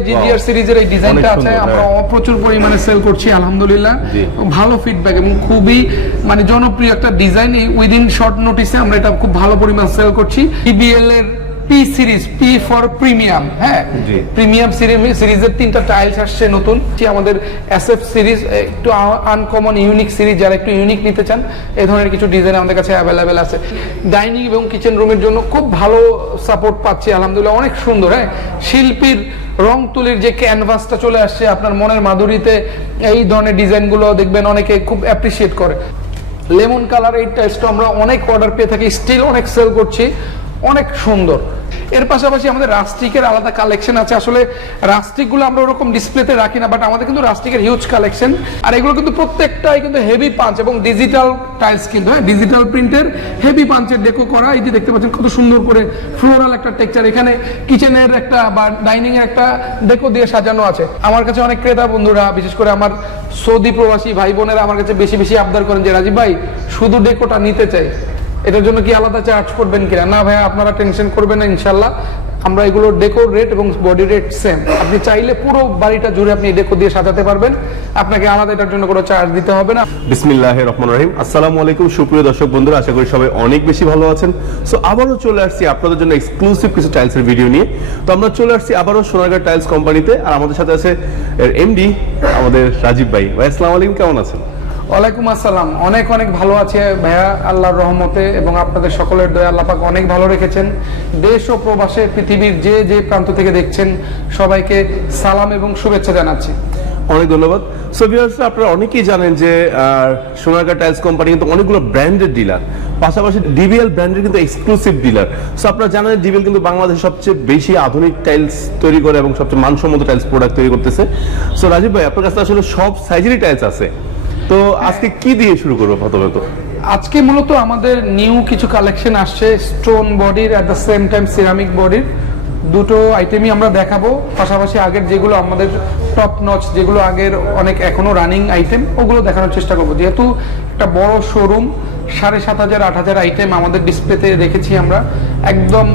GDR সিরিজের এই ডিজাইনটা আছে আমরা হ্যাঁ। প্রচুর পরিমাণে সেল করছি আলহামদুলিল্লাহ। ভালো ফিডব্যাক এবং খুবই মানে জনপ্রিয় একটা ডিজাইন এই উইদিন শর্ট নোটিসে আমরা এটা খুব ভালো পরিমাণ সেল করছি। পিবিএল এর P series P for premium হ্যাঁ। প্রিমিয়াম সিরিজের তিনটা টাইলস আসছে নতুন। আমাদের এসএফ সিরিজ একটু আনকমন ইউনিক সিরিজ যারা একটু ইউনিক নিতে চান এই ধরনের কিছু ডিজাইন আমাদের কাছে অ্যাভেলেবেল আছে। ডাইনিং এবং কিচেন রুমের জন্য খুব ভালো সাপোর্ট পাচ্ছি আলহামদুলিল্লাহ অনেক সুন্দর হ্যাঁ? শিল্পীর রং তুলির যে ক্যানভাসটা চলে আসছে আপনার মনের মাধুরীতে এই ধরনের ডিজাইনগুলো দেখবেন অনেকে খুব অ্যাপ্রিসিয়েট করে। লেমন কালার এই টাইলসটা আমরা অনেক অর্ডার পেয়ে থাকি স্টিল অনেক সেল করছি অনেক সুন্দর। এর পাশাপাশি আমাদের রাস্টিকের আলাদা কালেকশন আছে। আসলে রাস্টিকগুলো আমরা ওরকম ডিসপ্লেতে রাখি না বাট আমাদের কিন্তু রাস্টিকের হিউজ কালেকশন আর এগুলো কিন্তু প্রত্যেকটাই কিন্তু হেভি পাঞ্চ এবং ডিজিটাল টাইলস কিন্তু হ্যাঁ ডিজিটাল প্রিন্টের হেভি পাঞ্চের ডেকো করা। এই যে দেখতে পাচ্ছেন কত সুন্দর করে ফ্লোরাল একটা টেক্সচার এখানে কিচেনের একটা বা ডাইনিং এর একটা ডেকো দিয়ে সাজানো আছে। আমার কাছে অনেক ক্রেতা বন্ধুরা, বিশেষ করে আমার সৌদি প্রবাসী ভাই বোনেরা আমার কাছে বেশি বেশি আবদার করেন যে, রাজীব ভাই, শুধু ডেকোটা নিতে চাই। এটার জন্য কি আলাদা চার্জ করবেন কিনা? না ভাই আপনারা টেনশন করবেন না, ইনশাল্লাহ। আমরা এগুলোর ডেকোর রেট এবং বডি রেট সেম আপনি চাইলে পুরো বাড়িটা জুড়ে আপনি ডেকো দিয়ে সাজাতে পারবেন। আপনাকে আলাদা এটার জন্য কোনো চার্জ দিতে হবে না। বিসমিল্লাহ রহমান রহিম। আসসালামু আলাইকুম, সুপ্রিয় দর্শক বন্ধুরা, আশা করি সবাই অনেক বেশি ভালো আছেন। সো আবারও চলে আসছি আপনাদের জন্য এক্সক্লুসিভ কিছু টাইলসের ভিডিও নিয়ে। তো আমরা চলে আসছি আবারও সোনারগাঁ টাইলস কোম্পানিতে আর আমাদের সাথে আছে এর এমডি আমাদের রাজীব ভাই। ভাই, আসসালামু আলাইকুম, কেমন আছেন? ওয়ালাইকুম আসসালাম। অনেক অনেক ভালো আছে ভাইয়া, আল্লাহর রহমতে, এবং আপনাদের সকলের দয়া আল্লাহ পাক অনেক ভালো রেখেছেন। দেশ ও প্রবাসে পৃথিবীর যে যে প্রান্ত থেকে দেখছেন, সবাইকে সালাম এবং শুভেচ্ছা জানাচ্ছি। অনেক ধন্যবাদ। সো ভিউয়ার্স আপনারা অনেকেই জানেন যে সোনারগাঁ টাইলস কোম্পানি কিন্তু অনেকগুলো ব্র্যান্ডেড ডিলার। পাশাপাশি ডিবিএল ব্র্যান্ডের কিন্তু এক্সক্লুসিভ ডিলার সো আপনারা জানেন ডিবিএল কিন্তু বাংলাদেশে সবচেয়ে বেশি আধুনিক টাইলস তৈরি করে এবং সবচেয়ে মানসম্মত টাইলস প্রোডাক্ট তৈরি করতেছে। সো রাজীব ভাই, আপনার কাছে আসলে সব সাইজেরই টাইলস আছে। তো আজকে কি দিয়ে শুরু করব প্রথমে তো? আজকে মূলত আমাদের নিউ কিছু কালেকশন আসছে স্টোন বডির at the same time ceramic বডির দুটো আইটেমই আমরা দেখাবো পাশাপাশি আগের যেগুলো আমাদের টপ নচ যেগুলো আগের অনেক এখনও রানিং আইটেম ওগুলো দেখানোর চেষ্টা করব। যেহেতু একটা বড় শোরুম সাড়ে সাত হাজার আট হাজার আইটেম আমাদের ডিসপ্লেতে রেখেছি আমরা। একদম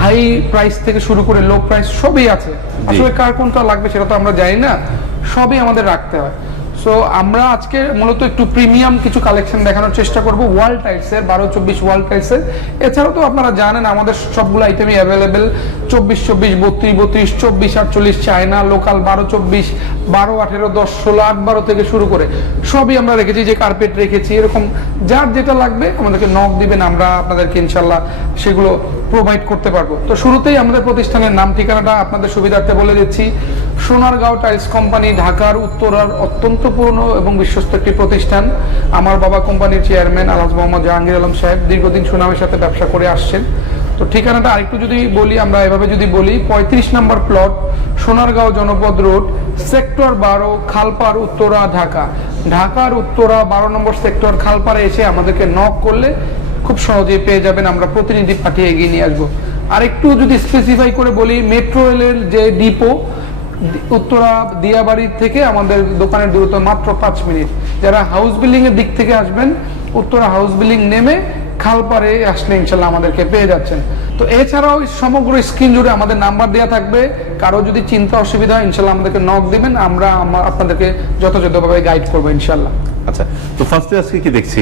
হাই প্রাইস থেকে শুরু করে লো প্রাইস সবই আছে। আসলে কার কোনটা লাগবে সেটা তো আমরা জানি না সবই আমাদের রাখতে হয়। সো আমরা আজকে মূলত একটু প্রিমিয়াম কিছু কালেকশন দেখানোর চেষ্টা করব ওয়াল টাইলসের বারো চব্বিশ ওয়াল টাইলসের এছাড়াও তো আপনারা জানেন, আমাদের সবগুলো আইটেমই অ্যাভেলেবেল চব্বিশ চব্বিশ, বত্রিশ বত্রিশ, চব্বিশ, আটচল্লিশ, চায়না লোকাল বারো, চব্বিশ, বারো, আঠেরো, দশ, ষোলো, আট, বারো থেকে শুরু করে সবই আমরা রেখেছি, যে কার্পেট রেখেছি, এরকম যার যেটা লাগবে, আমাদেরকে নক দিবেন, আমরা আপনাদেরকে ইনশাল্লাহ সেগুলো প্রোভাইড করতে পারব। তো শুরুতেই আমাদের প্রতিষ্ঠানের নাম, ঠিকানাটা আপনাদের সুবিধার্থে বলে দিচ্ছি। সোনারগাঁও টাইলস কোম্পানি ঢাকার, উত্তরার অত্যন্ত পুরনো এবং বিশ্বস্ত একটি প্রতিষ্ঠান। আমার বাবা কোম্পানির চেয়ারম্যান আলহাজ মোহাম্মদ জাহাঙ্গীর আলম সাহেব দীর্ঘদিন সুনামের সাথে ব্যবসা করে আসছেন। তো ঠিকানাটা আরেকটু যদি বলি, আমরা এভাবে যদি বলি, পঁয়ত্রিশ নম্বর প্লট সোনারগাঁও জনপদ রোড, সেক্টর বারো, খালপাড়, উত্তরা, ঢাকা। ঢাকার উত্তরা বারো নম্বর সেক্টর খালপাড়ে এসে আমাদেরকে নক করলে খুব সহজেই পেয়ে যাবেন, আমরা প্রতিনিধি পাঠিয়ে এগিয়ে নিয়ে আসব। আর একটু যদি স্পেসিফাই করে বলি মেট্রো রেলের যে ডিপো উত্তরা দিয়াবাড়ি থেকে আমাদের দোকানের দূরত্ব মাত্র পাঁচ মিনিট। যারা হাউস বিল্ডিং এর দিক থেকে আসবেন উত্তরা হাউস বিল্ডিং নেমে খালপাড়ে আসলে ইনশাল্লাহ আমাদেরকে পেয়ে যাচ্ছেন। তো এছাড়াও সমগ্র স্ক্রিন জুড়ে আমাদের নাম্বার দেওয়া থাকবে। কারও যদি চিন্তা অসুবিধা হয় ইনশাল্লাহ আমাদেরকে নক দিবেন। আমরা আপনাদেরকে যথাযথভাবে গাইড করব ইনশাল্লাহ। আচ্ছা তো ফার্স্টে আজকে কি দেখছি?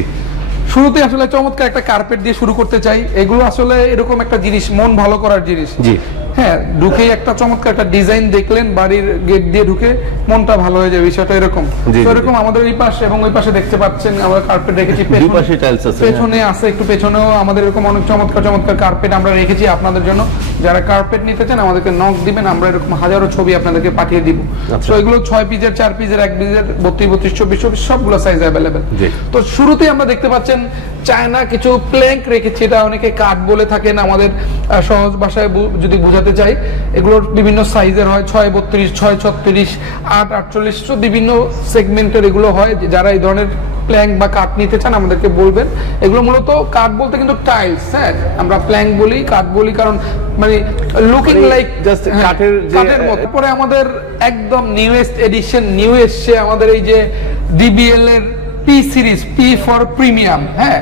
শুরুতে আসলে চমৎকার একটা কার্পেট দিয়ে শুরু করতে চাই। এগুলো আসলে এরকম একটা জিনিস মন ভালো করার জিনিস। জি। হ্যাঁ ঢুকেই একটা চমৎকার একটা ডিজাইন দেখলেন বাড়ির গেট দিয়ে ঢুকে মনটা ভালো হয়ে যাবে বিষয়টা এরকম। এরকম আমাদের এই পাশে এবং ওই পাশে দেখতে পাচ্ছেন আমরা কার্পেট রেখেছি পেছনে- আছে একটু পেছনেও আমাদের এরকম অনেক চমৎকার চমৎকার কার্পেট আমরা রেখেছি আপনাদের জন্য। যারা কার্পেট নিতে চান আমাদেরকে নক দিবেন আমরা এরকম হাজারো ছবি আপনাদেরকে পাঠিয়ে দিব। আচ্ছা। তো এগুলো ছয় পিসের চার পিসের এক পিসের বত্রিশ বত্রিশ চব্বিশ চব্বিশ সবগুলো সাইজ অ্যাভেলেবেল তো শুরুতেই আমরা দেখতে পাচ্ছেন চায়না কিছু প্ল্যাঙ্ক রেখেছি এটা অনেকে কাঠ বলে থাকেন আমাদের সহজ ভাষায় যদি বোঝাতে চাই এগুলোর বিভিন্ন সাইজের হয় ছয় বত্রিশ ছয় ছত্রিশ আট আটচল্লিশ বিভিন্ন সেগমেন্টের এগুলো হয় যারা এই ধরনের প্ল্যাঙ্ক বা কাঠ নিতে চান আমাদেরকে বলবেন। এগুলো মূলত কাঠ বলতে কিন্তু টাইলস হ্যাঁ? আমরা প্ল্যাঙ্ক বলি কাঠ বলি কারণ মানে লুকিং লাইক just কাঠের কাঠের মতো। পরে আমাদের একদম নিউয়েস্ট এডিশন নিউ এসছে আমাদের এই যে ডিবিএল এর P series P for premium হ্যাঁ?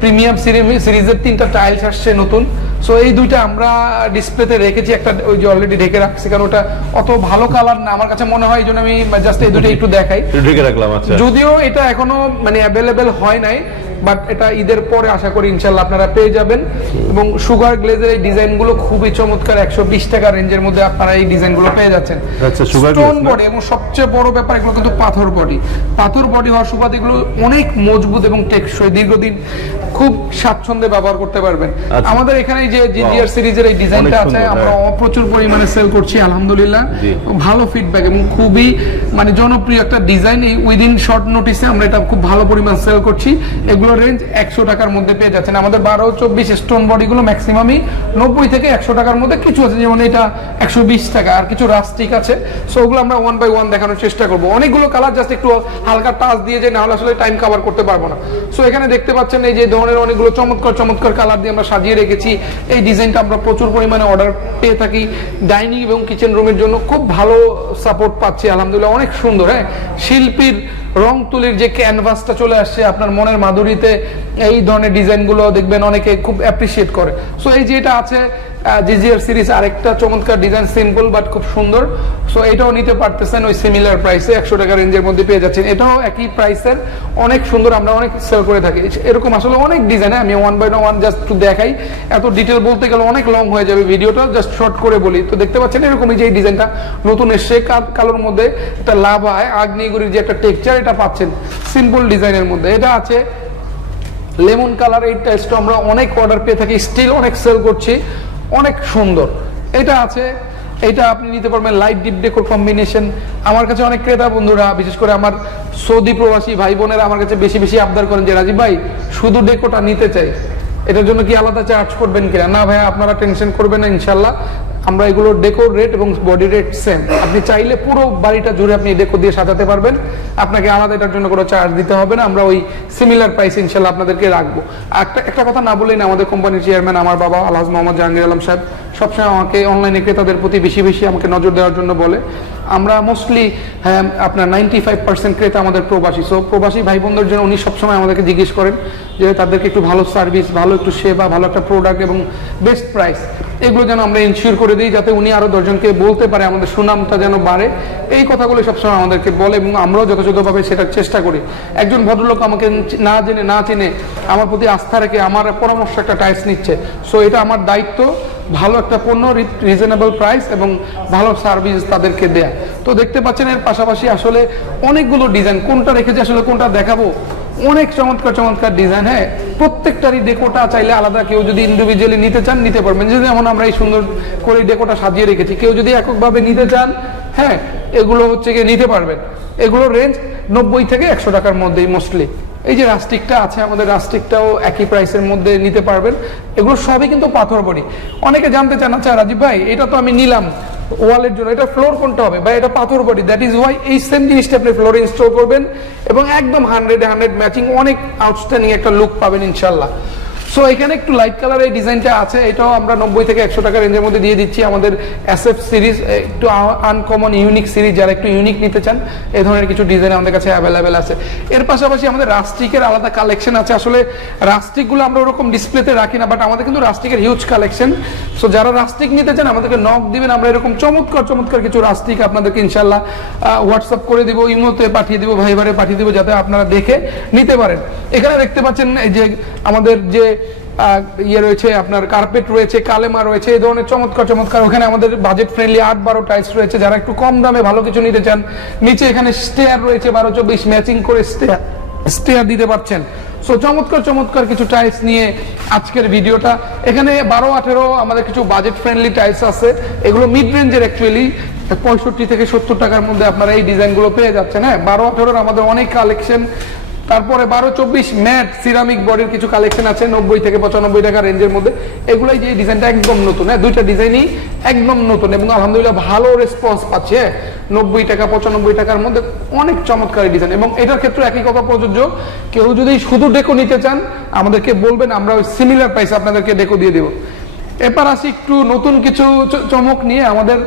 প্রিমিয়াম সিরিজের তিনটা টাইলস আসছে নতুন। সো এই দুইটা আমরা ডিসপ্লেতে রেখেছি একটা ওই যে অলরেডি ঢেকে রাখছি কারণ ওটা অত ভালো কালার না। আমার কাছে মনে হয় এই জন্য আমি জাস্ট এই দুটো একটু দেখাই। ঢেকে রাখলাম আচ্ছা। যদিও এটা এখনও মানে অ্যাভেলেবেল হয় নাই বাট এটা ঈদের পরে আশা করি ইনশাল্লাহ আপনারা পেয়ে যাবেন। এবং সুগার গ্লেজের এই ডিজাইনগুলো খুবই চমৎকার একশো বিশ টাকা রেঞ্জের মধ্যে আপনারা এই ডিজাইনগুলো পেয়ে যাচ্ছেন। আচ্ছা, স্টোন বডি এবং সবচেয়ে বড় ব্যাপার এগুলো কিন্তু পাথর বডি পাথর বডি হওয়ার সুবাদ এগুলো অনেক মজবুত এবং টেকসই। দীর্ঘদিন খুব স্বাচ্ছন্দ্যে ব্যবহার করতে পারবেন। আচ্ছা। আমাদের এখানে যে জিজিআর সিরিজের এই ডিজাইনটা আছে আমরা হ্যাঁ। প্রচুর পরিমাণে সেল করছি আলহামদুলিল্লাহ। ভালো ফিডব্যাক এবং খুবই মানে জনপ্রিয় একটা ডিজাইন এই উইদিন শর্ট নোটিসে আমরা এটা খুব ভালো পরিমাণ সেল করছি। এগুলো রেঞ্জ একশো টাকার মধ্যে পেয়ে যাচ্ছেন। আমাদের বারো চব্বিশ স্টোন বডিগুলো ম্যাক্সিমামই নব্বই থেকে একশো টাকার মধ্যে কিছু আছে যেমন এটা একশো বিশ টাকা আর কিছু রাস্টিক আছে। সো ওগুলো আমরা ওয়ান বাই ওয়ান দেখানোর চেষ্টা করব। অনেকগুলো কালার জাস্ট একটু হালকা টাচ দিয়ে যে নাহলে আসলে টাইম কভার করতে পারব না। সো এখানে দেখতে পাচ্ছেন এই যে ধরনের অনেকগুলো চমৎকার চমৎকার কালার দিয়ে আমরা সাজিয়ে রেখেছি। এই ডিজাইনটা আমরা প্রচুর পরিমাণে অর্ডার পেয়ে থাকি। ডাইনিং এবং কিচেন রুমের জন্য খুব ভালো সাপোর্ট পাচ্ছি, আলহামদুলিল্লাহ। অনেক সুন্দর হ্যাঁ? শিল্পীর রং তুলির যে ক্যানভাসটা চলে আসছে আপনার মনের মাধুরীতে, এই ধরনের ডিজাইনগুলো দেখবেন অনেকে খুব অ্যাপ্রিসিয়েট করে। সো এই যে এটা আছে জিজিআর সিরিজ আরেকটা চমৎকার ডিজাইন সিম্পল বাট খুব সুন্দর। সো এটাও নিতে পারতেছেন ওই সিমিলার প্রাইসে একশো টাকা রেঞ্জের মধ্যে পেয়ে যাচ্ছেন। এটাও একই প্রাইসের অনেক সুন্দর, আমরা অনেক সেল করে থাকি। এরকম আসলে অনেক ডিজাইন আমি ওয়ান বাই ওয়ান জাস্ট একটু দেখাই। এত ডিটেল বলতে গেলে অনেক লং হয়ে যাবে ভিডিওটা জাস্ট শর্ট করে বলি। তো দেখতে পাচ্ছেন, এরকমই যে ডিজাইনটা নতুন এসছে, কাল- কালোর মধ্যে একটা লাভ হয় আগ্নেয়গুড়ির যে একটা টেক্সচার এটা পাচ্ছেন সিম্পল ডিজাইনের মধ্যে। এটা আছে লেমন কালার এই টাইসটা আমরা অনেক অর্ডার পেয়ে থাকি স্টিল অনেক সেল করছি। অনেক সুন্দর। এটা আছে, এটা আপনি নিতে পারবেন লাইট ডিপ ডেকোর কম্বিনেশন আমার কাছে অনেক ক্রেতা বন্ধুরা, বিশেষ করে আমার সৌদি প্রবাসী ভাই বোনেরা আমার কাছে বেশি বেশি আবদার করেন যে, রাজীব ভাই, শুধু ডেকোটা নিতে চাই। এটার জন্য কি আলাদা চার্জ করবেন কিনা? না ভাই আপনারা টেনশন করবেন না ইনশাল্লাহ আমরা এগুলোর ডেকোর রেট এবং বডি রেট সেম আপনি চাইলে পুরো বাড়িটা জুড়ে আপনি ডেকো দিয়ে সাজাতে পারবেন। আপনাকে আলাদা এটার জন্য কোনো চার্জ দিতে হবে না। আমরা ওই সিমিলার প্রাইস ইনশাল্লাহ আপনাদেরকে রাখব। একটা একটা কথা না বলেই না, আমাদের কোম্পানির চেয়ারম্যান আমার বাবা, আলহাজ মোহাম্মদ জাহাঙ্গীর আলম সাহেব, সবসময় আমাকে অনলাইনে ক্রেতাদের প্রতি বেশি বেশি আমাকে নজর দেওয়ার জন্য বলে। আমরা মোস্টলি হ্যাঁ আপনার নাইনটি ফাইভ পার্সেন্ট ক্রেতা আমাদের প্রবাসী। সো প্রবাসী ভাই বোনদের জন্য উনি সবসময় আমাদেরকে জিজ্ঞেস করেন যে তাদেরকে একটু ভালো সার্ভিস ভালো একটু সেবা, ভালো একটা প্রোডাক্ট এবং বেস্ট প্রাইস এগুলো যেন আমরা ইনশিওর করে দিই যাতে উনি আরও দশজনকে বলতে পারে, আমাদের সুনামটা যেন বাড়ে। এই কথাগুলো সবসময় আমাদেরকে বলে এবং আমরাও যথাযথভাবে সেটার চেষ্টা করি। একজন ভদ্রলোক আমাকে না জেনে, না চিনে আমার প্রতি আস্থা রেখে আমার পরামর্শ একটা টাইস নিচ্ছে। সো এটা আমার দায়িত্ব। ভালো একটা পণ্য রিজনেবল প্রাইস এবং ভালো সার্ভিস তাদেরকে দেয়া। তো দেখতে পাচ্ছেন এর পাশাপাশি আসলে অনেকগুলো ডিজাইন কোনটা রেখেছে আসলে কোনটা দেখাবো? অনেক চমৎকার চমৎকার ডিজাইন হ্যাঁ? প্রত্যেকটারই ডেকোটা চাইলে আলাদা কেউ যদি ইন্ডিভিজুয়ালি নিতে চান, নিতে পারবেন। যে যেমন আমরা এই সুন্দর করে ডেকোটা সাজিয়ে রেখেছি, কেউ যদি এককভাবে নিতে চান হ্যাঁ এগুলো হচ্ছে গিয়ে নিতে পারবেন। এগুলো রেঞ্জ নব্বই থেকে একশো টাকার মধ্যেই মোস্টলি এই যে রাস্টিকটা আছে, আমাদের রাস্টিকটাও একই প্রাইসের মধ্যে নিতে পারবেন। এগুলো সবই কিন্তু পাথর বডি। অনেকে জানতে চান আচ্ছা রাজীব ভাই, এটা তো আমি নিলাম। ওয়ালের জন্য, এটা ফ্লোর কোনটা হবে? বা এটা পাথর বডি দ্যাট ইজ ওয়াই এই সেম জিনিসটা আপনি ফ্লোরে ইনস্টল করবেন এবং একদম হান্ড্রেড হান্ড্রেড ম্যাচিং অনেক আউটস্ট্যান্ডিং একটা লুক পাবেন ইনশাল্লাহ সো এখানে একটু লাইট কালার এই ডিজাইনটা আছে। এটাও আমরা নব্বই থেকে একশো টাকা রেঞ্জের মধ্যে দিয়ে দিচ্ছি আমাদের এসএফ সিরিজ একটু আনকমন ইউনিক সিরিজ যারা একটু ইউনিক নিতে চান এই ধরনের কিছু ডিজাইন আমাদের কাছে অ্যাভেলেবেল আছে। এর পাশাপাশি আমাদের রাস্টিকের আলাদা কালেকশন আছে। আসলে রাস্টিকগুলো আমরা ওরকম ডিসপ্লেতে রাখি না বাট আমাদের কিন্তু রাস্টিকের হিউজ কালেকশন সো যারা রাস্টিক নিতে চান, আমাদেরকে নক দিবেন। আমরা এরকম চমৎকার চমৎকার কিছু রাস্টিক আপনাদেরকে ইনশাল্লাহ হোয়াটসঅ্যাপ করে দিব, ইমোতে পাঠিয়ে দিব ভাইবারে পাঠিয়ে দিব, যাতে আপনারা দেখে নিতে পারেন। এখানে দেখতে পাচ্ছেন, এই যে আমাদের যে ইয়ে রয়েছে, আপনার কার্পেট রয়েছে, কালেমা রয়েছে, এই ধরনের চমৎকার চমৎকার। ওখানে আমাদের বাজেট ফ্রেন্ডলি আট বারো টাইলস রয়েছে। যারা একটু কম দামে ভালো কিছু নিতে চান, নিচে এখানে স্টেয়ার রয়েছে, বারো চব্বিশ ম্যাচিং করে স্টেয়ার স্টেয়ার দিতে পারছেন। সো চমৎকার চমৎকার কিছু টাইলস নিয়ে আজকের ভিডিওটা। এখানে বারো, আঠেরো আমাদের কিছু বাজেট ফ্রেন্ডলি টাইলস আছে। এগুলো মিড রেঞ্জের অ্যাকচুয়ালি পঁয়ষট্টি থেকে সত্তর টাকার মধ্যে আপনারা এই ডিজাইনগুলো পেয়ে যাচ্ছেন। হ্যাঁ বারো, আঠেরোর আমাদের অনেক কালেকশন তারপরে বারো, চব্বিশ ম্যাট সিরামিক বডির কিছু কালেকশন আছে, নব্বই থেকে পঁচানব্বই টাকা রেঞ্জের মধ্যে। এগুলোই যে ডিজাইনটা একদম নতুন হ্যাঁ দুইটা ডিজাইনই একদম নতুন এবং আলহামদুলিল্লাহ ভালো রেসপন্স পাচ্ছে হ্যাঁ নব্বই টাকা, পঁচানব্বই টাকার মধ্যে অনেক চমৎকার ডিজাইন এবং এটার ক্ষেত্রে একই কথা প্রযোজ্য, কেউ যদি শুধু ডেকো নিতে চান, আমাদেরকে বলবেন, আমরা ওই সিমিলার প্রাইস আপনাদেরকে ডেকো দিয়ে দেবো। এবার আসি একটু নতুন কিছু চমক নিয়ে আমাদের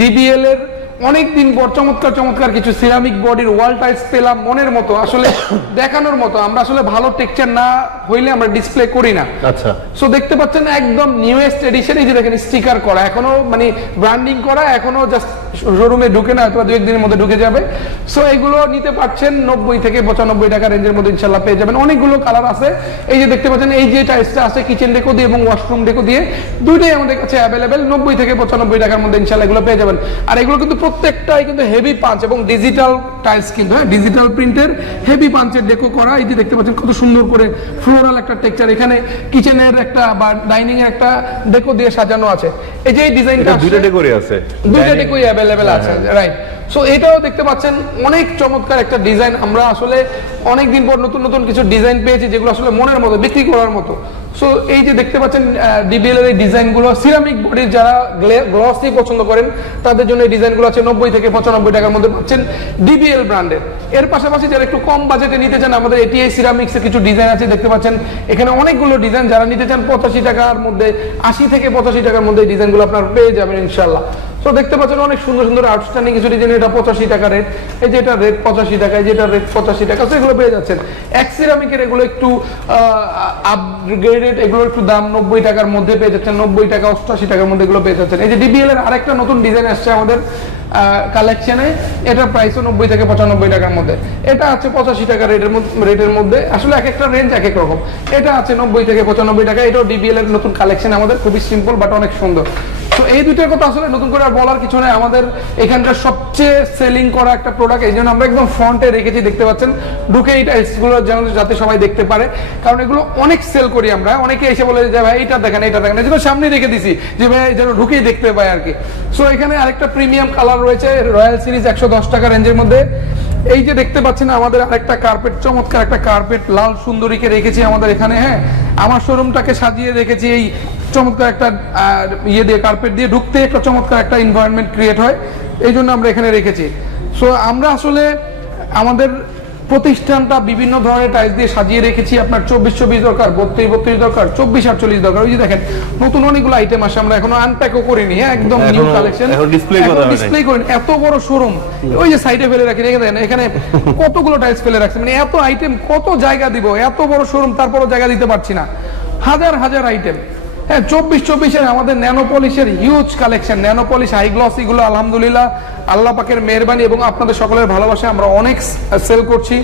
ডিবিএল এর অনেক দিন পর চমৎকার চমৎকার কিছু সিরামিক বডির ওয়াল টাইলস পেলাম মনের মতো আসলে দেখানোর মতো। আমরা আসলে ভালো টেক্সচার না হইলে আমরা ডিসপ্লে করি না। আচ্ছা। সো দেখতে পাচ্ছেন একদম নিউয়েস্ট এডিশন এই যে দেখেন স্টিকার করা। এখনও মানে ব্র্যান্ডিং করা এখনও জাস্ট শোরুমে ঢুকে না অথবা দু একদিনের মধ্যে ঢুকে যাবে। সো এগুলো নিতে পারছেন নব্বই থেকে পঁচানব্বই টাকা রেঞ্জের মধ্যে ইনশাল্লাহ পেয়ে যাবেন। অনেকগুলো কালার আছে। এই যে দেখতে পাচ্ছেন এই যে টাইলসটা আছে কিচেন ডেকো দিয়ে এবং ওয়াশরুম ডেকো দিয়ে দুইটাই আমাদের কাছে অ্যাভেলেবেল নব্বই থেকে পঁচানব্বই টাকার মধ্যে ইনশাল্লাহ এগুলো পেয়ে যাবেন। আর এগুলো কিন্তু প্রত্যেকটাই কিন্তু হেভি পাঞ্চ এবং ডিজিটাল টাইলস কিন্তু হ্যাঁ ডিজিটাল প্রিন্টের হেভি পাঞ্চের ডেকো করা। এই যে দেখতে পাচ্ছেন কত সুন্দর করে ফ্লোরাল একটা টেক্সচার এখানে কিচেনের একটা বা ডাইনিং এর একটা ডেকো দিয়ে সাজানো আছে। এই যে এই ডিজাইনটা দুইটা ডেকোরে আছে। দুইটা ডেকোই অ্যাভেলেবেল আছে। রাইট সো এটাও দেখতে পাচ্ছেন অনেক চমৎকার একটা ডিজাইন আমরা আসলে অনেক দিন পর নতুন নতুন কিছু ডিজাইন পেয়েছি যেগুলো আসলে মনের মতো বিক্রি করার মতো। সো এই যে দেখতে পাচ্ছেন ডিবিএল এর এই ডিজাইনগুলো সিরামিক বডির যারা গ্লসি পছন্দ করেন, তাদের জন্য এই ডিজাইনগুলো আছে নব্বই থেকে পঁচানব্বই টাকার মধ্যে পাচ্ছেন ডিবিএল ব্র্যান্ডের এর পাশাপাশি যারা একটু কম বাজেটে নিতে চান, আমাদের এটিআই সিরামিক্স এর কিছু ডিজাইন আছে, দেখতে পাচ্ছেন, এখানে অনেকগুলো ডিজাইন যারা নিতে চান পঁচাশি টাকার মধ্যে, আশি থেকে পঁচাশি টাকার মধ্যে এই ডিজাইনগুলো আপনার পেয়ে যাবেন ইনশাল্লাহ তো দেখতে পাচ্ছেন, অনেক সুন্দর সুন্দর আউটস্ট্যান্ডিং কিছু ডিজাইন এটা পঁচাশি টাকা রেট এই যে এটা রেট পঁচাশি টাকা, এই যে এটা রেট পঁচাশি টাকা তো এগুলো পেয়ে যাচ্ছেন। এক সিরামিকের এগুলো একটু আপগ্রেডেড এগুলো একটু দাম নব্বই টাকার মধ্যে পেয়ে যাচ্ছেন, নব্বই টাকা অষ্টআশি টাকার মধ্যে এগুলো পেয়ে যাচ্ছেন। এই যে ডিবিএল এর আরেকটা নতুন ডিজাইন আসছে আমাদের কালেকশনে এটার প্রাইসও নব্বই থেকে পঁচানব্বই টাকার মধ্যে। এটা আছে পঁচাশি টাকা রেটের রেটের মধ্যে আসলে এক একটা রেঞ্জ এক এক রকম। এটা আছে নব্বই থেকে পঁচানব্বই টাকা, এটাও ডিবিএল এর নতুন কালেকশন আমাদের, খুবই সিম্পল বাট অনেক সুন্দর। তো এই দুইটার কথা আসলে নতুন করে আর বলার কিছু নেই। আমাদের এখানকার সবচেয়ে সেলিং করা একটা প্রোডাক্ট এই জন্য আমরা একদম ফ্রন্টে রেখেছি, দেখতে পাচ্ছেন। ঢুকে এই টাইলসগুলো যেন যাতে সবাই দেখতে পারে। কারণ এগুলো অনেক সেল করি আমরা। অনেকে এসে বলে যে, ভাই এটা দেখেন এটা দেখেন। এগুলো সামনে রেখে দিছি যে, ভাই, যেন ঢুকেই দেখতে পায় আর কি। সো এখানে আরেকটা প্রিমিয়াম কালার রয়েছে রয়্যাল সিরিজ একশো দশ টাকা রেঞ্জের মধ্যে। এই যে দেখতে পাচ্ছেন, আমাদের আরেকটা কার্পেট চমৎকার একটা কার্পেট লাল সুন্দরীকে রেখেছি আমাদের এখানে হ্যাঁ। আমার শোরুমটাকে সাজিয়ে রেখেছি এই চমৎকার একটা ইয়ে দিয়ে কার্পেট দিয়ে ঢুকতে একটা চমৎকার একটা এনভায়রনমেন্ট ক্রিয়েট হয়। এই জন্য আমরা এখানে রেখেছি। সো আমরা আসলে আমাদের প্রতিষ্ঠানটা বিভিন্ন ধরনের টাইলস দিয়ে সাজিয়ে রেখেছি। আপনার চব্বিশ চব্বিশ দরকার বত্রিশ বত্রিশ দরকার চব্বিশ আটচল্লিশ দরকার। ওই যে দেখেন নতুন অনেকগুলো আইটেম আসে আমরা এখনও আনপ্যাকও করিনি হ্যাঁ একদম নিউ কালেকশন। ডিসপ্লে করেন। এত বড় শোরুম ওই যে সাইডে ফেলে রাখি রেখে দেন এখানে কতগুলো টাইলস ফেলে রাখছে। মানে এত আইটেম কত জায়গা দিব এত বড় শোরুম তারপরও জায়গা দিতে পারছি না। হাজার হাজার আইটেম হ্যাঁ চব্বিশ চব্বিশের আমাদের ন্যানো পলিশের হিউজ কালেকশন ন্যানো পলিশ এগুলো আলহামদুলিল্লাহ আল্লাহ পাকের মেহরবানি এবং আপনাদের সকলের ভালোবাসা আমরা অনেক সেল করছি।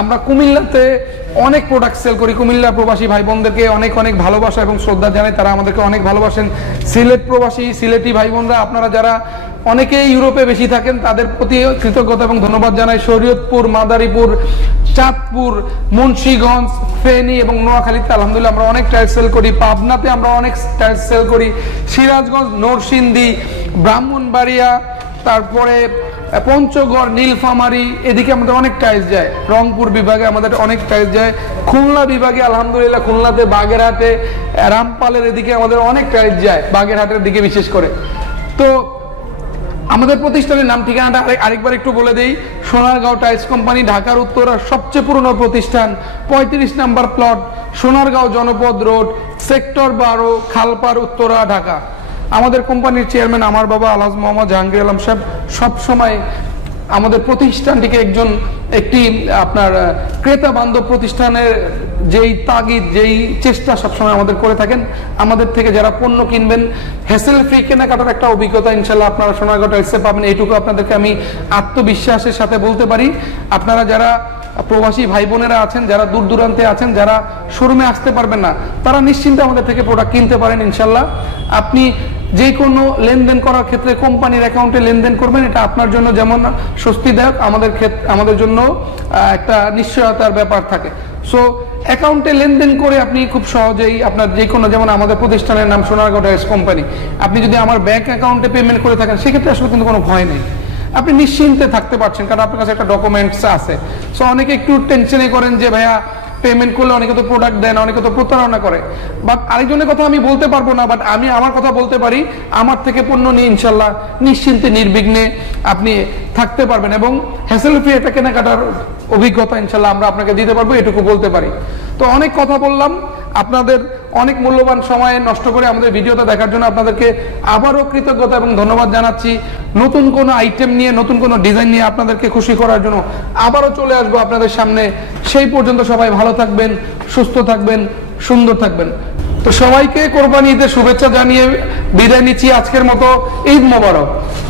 আমরা কুমিল্লাতে অনেক প্রোডাক্ট সেল করি। কুমিল্লা প্রবাসী ভাই বোনদেরকে অনেক অনেক ভালোবাসা এবং শ্রদ্ধা জানাই। তারা আমাদেরকে অনেক ভালোবাসেন। সিলেট প্রবাসী, সিলেটি ভাই বোনরা আপনারা যারা অনেকে ইউরোপে বেশি থাকেন, তাদের প্রতি কৃতজ্ঞতা এবং ধন্যবাদ জানাই। শরীয়তপুর, মাদারীপুর, চাঁদপুর, মুন্সীগঞ্জ, ফেনী এবং নোয়াখালীতে আলহামদুলিল্লাহ আমরা অনেক টাইলস সেল করি। পাবনাতে আমরা অনেক টাইলস সেল করি। সিরাজগঞ্জ, নরসিংদী, ব্রাহ্মণবাড়িয়া, তারপরে পঞ্চগড়, নীলফামারি, এদিকে আমাদের অনেক টাইলস যায়। রংপুর বিভাগে আমাদের অনেক টাইলস যায়। খুলনা বিভাগে আলহামদুলিল্লাহ খুলনাতে, বাগেরহাটে, রামপালের এদিকে আমাদের অনেক টাইলস যায়, বাগেরহাটের দিকে বিশেষ করে। তো আমাদের প্রতিষ্ঠানের নাম ঠিকানাটা আরেক- আরেকবার একটু বলে দেই। সোনারগাঁও টাইলস কোম্পানি, ঢাকার উত্তরার সবচেয়ে পুরনো প্রতিষ্ঠান। পঁয়ত্রিশ নাম্বার প্লট, সোনারগাঁও জনপদ রোড, সেক্টর বারো খালপার উত্তরা, ঢাকা। আমাদের কোম্পানির চেয়ারম্যান আমার বাবা আলহাজ মোহাম্মদ জাহাঙ্গীর আলম সাহেব সবসময় আমাদের প্রতিষ্ঠানটিকে একজন, একটি, আপনার ক্রেতা বান্ধব প্রতিষ্ঠানের যেই তাগিদ, যেই চেষ্টা সবসময় আমাদের করে থাকেন, আমাদের থেকে যারা পণ্য কিনবেন হ্যাসেল ফ্রি কেনাকাটার একটা অভিজ্ঞতা ইনশাল্লাহ আপনারা সোনারগাঁও টাইলসে পাবেন। এইটুকু আপনাদেরকে আমি আত্মবিশ্বাসের সাথে বলতে পারি। আপনারা যারা প্রবাসী ভাই বোনেরা আছেন, যারা দূর দূরান্তে আছেন, যারা শোরুমে আসতে পারবেন না, তারা নিশ্চিন্তে আমাদের থেকে প্রোডাক্ট কিনতে পারেন ইনশাল্লাহ আপনি যে কোনো লেনদেন করার ক্ষেত্রে কোম্পানির অ্যাকাউন্টে লেনদেন করবেন। এটা আপনার জন্য যেমন স্বস্তিদায়ক, আমাদের ক্ষেত্রে আমাদের জন্য একটা নিশ্চয়তার ব্যাপার থাকে। সো অ্যাকাউন্টে লেনদেন করে আপনি খুব সহজেই আপনার যে কোনো যেমন আমাদের প্রতিষ্ঠানের নাম সোনারগাঁও টাইলস কোম্পানি আপনি যদি আমার ব্যাংক অ্যাকাউন্টে পেমেন্ট করে থাকেন, সেক্ষেত্রে আসলে কিন্তু কোনো ভয় নেই। আপনি নিশ্চিন্তে থাকতে পারছেন, কারণ আপনার কাছে একটা ডকুমেন্টস আছে। সো অনেকে একটু টেনশনে করেন যে, ভাইয়া পেমেন্ট করলে অনেকে তো প্রোডাক্ট দেয় না, অনেকে তো প্রতারণা করে। বাট আরেকজনের কথা আমি বলতে পারব না বাট আমি আমার কথা বলতে পারি, আমার থেকে পণ্য নিয়ে ইনশাল্লাহ নিশ্চিন্তে, নির্বিঘ্নে আপনি থাকতে পারবেন এবং হ্যাসেল ফ্রি এটা কেনাকাটার অভিজ্ঞতা ইনশাল্লাহ আমরা আপনাকে দিতে পারব, এটুকু বলতে পারি। তো অনেক কথা বললাম, আপনাদের অনেক মূল্যবান সময় নষ্ট করে আমাদের ভিডিওটা দেখার জন্য আপনাদেরকে আবারও কৃতজ্ঞতা এবং ধন্যবাদ জানাচ্ছি। নতুন কোনো আইটেম নিয়ে, নতুন কোনো ডিজাইন নিয়ে আপনাদেরকে খুশি করার জন্য আবারও চলে আসব আপনাদের সামনে। সেই পর্যন্ত সবাই ভালো থাকবেন, সুস্থ থাকবেন, সুন্দর থাকবেন। তো সবাইকে কোরবানি ঈদের শুভেচ্ছা জানিয়ে বিদায় নিচ্ছি আজকের মতো। ঈদ মোবারক।